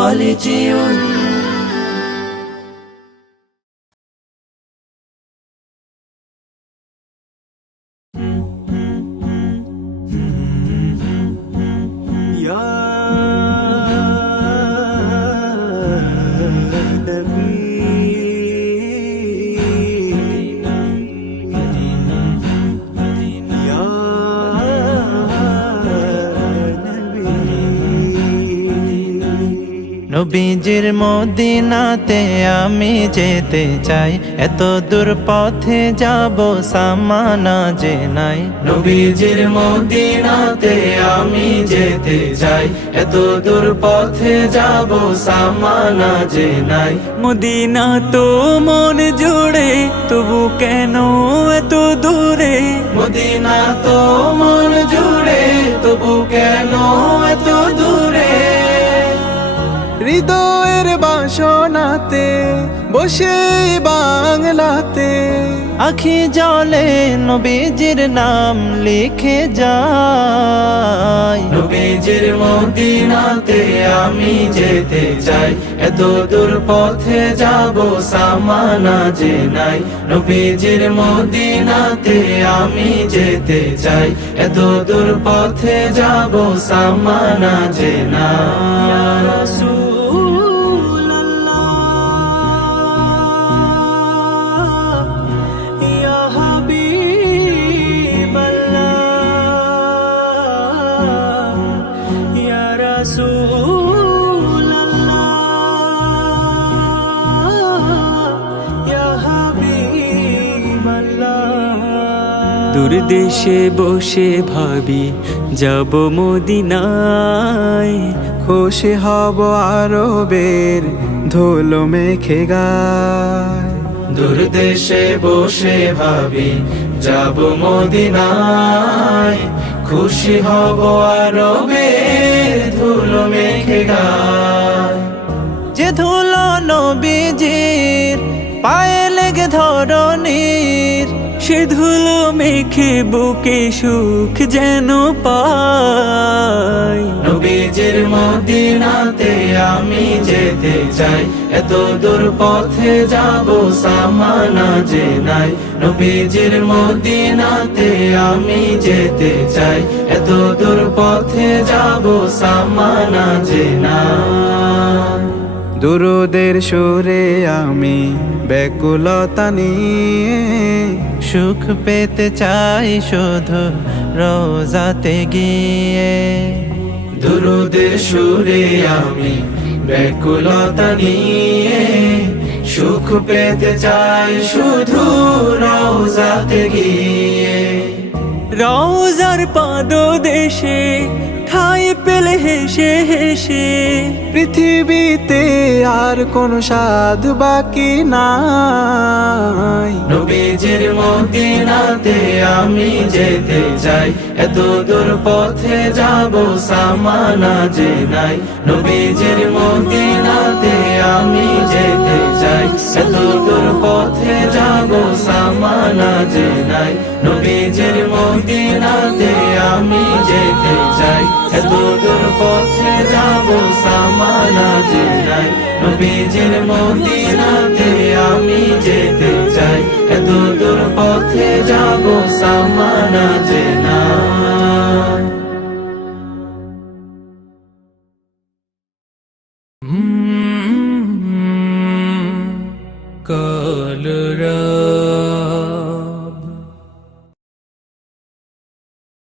خالدون নবীজির মদিনাতে আমি যেতে চাই, এত দূর পথে যাব সামানা যে নাই। নবীজির মদিনাতে আমি যেতে চাই, এত দূর পথে যাব সামানা যে নাই। মদিনা তো মন জুড়ে, তবু কেন এত দূরে? মদিনা তো মন জুড়ে, তবু কেন এত দূরে? হৃদয়ের বাসনাতে বসে বাংলাতে আখি জলে নবীজির নাম লিখে যাই। নবীজির মদিনাতে আমি যেতে চাই, এত দূর পথে যাব সামানা যে নাই। নবীজির মদিনাতে আমি যেতে চাই, এত দূর পথে যাব সামানা যে নাই। দূর দেশে বসে ভাবি যাব মদিনায়, খুশি হব আরবের ধুলো মেখে গায়। দূর দেশে বসে ভাবি যাব মদিনায়, খুশি হব আরবের ধুলো মেখে গায়। যে ধুলো নবীজির পায়ে লেগে ধরণীর, সে ধুলো মেখে বুকে সুখ যেন পাই। নবীজির মদিনাতে আমি যেতে চাই, এত দূর পথে যাব সামানা যে নাই। নবীজির মদিনাতে আমি যেতে চাই, এত দূর পথে যাব সামানা যে নাই। দুরুদের সুরে আমি ব্যাকুলতা নিয়ে সুখ পেতে চাই শুধু রোজাতে গিয়ে। দুরুদের সুরে আমি ব্যাকুলতা নিয়ে সুখ পেতে চাই শুধু রওজাতে গিয়ে। রওজার পাদদেশে ঠাই পেলে হেসে হেসে, পৃথিবীতে আর কোন সাধ বাকি নাই। নবীজির মদিনাতে আমি যেতে চাই, এত দূর পথে যাব সামানা যে নাই। নবীজির মদিনাতে আমি যেতে চাই, এত দূর পথে যাব সামানা যে নাই। নবীজির মদিনাতে আমি যেতে চাই, এত দূর পথে যাব সামানা যে নাই। নবীজির মদিনাতে আমি যেতে চাই, এত দূর পথে যাব সামানা যে নাই। কলরা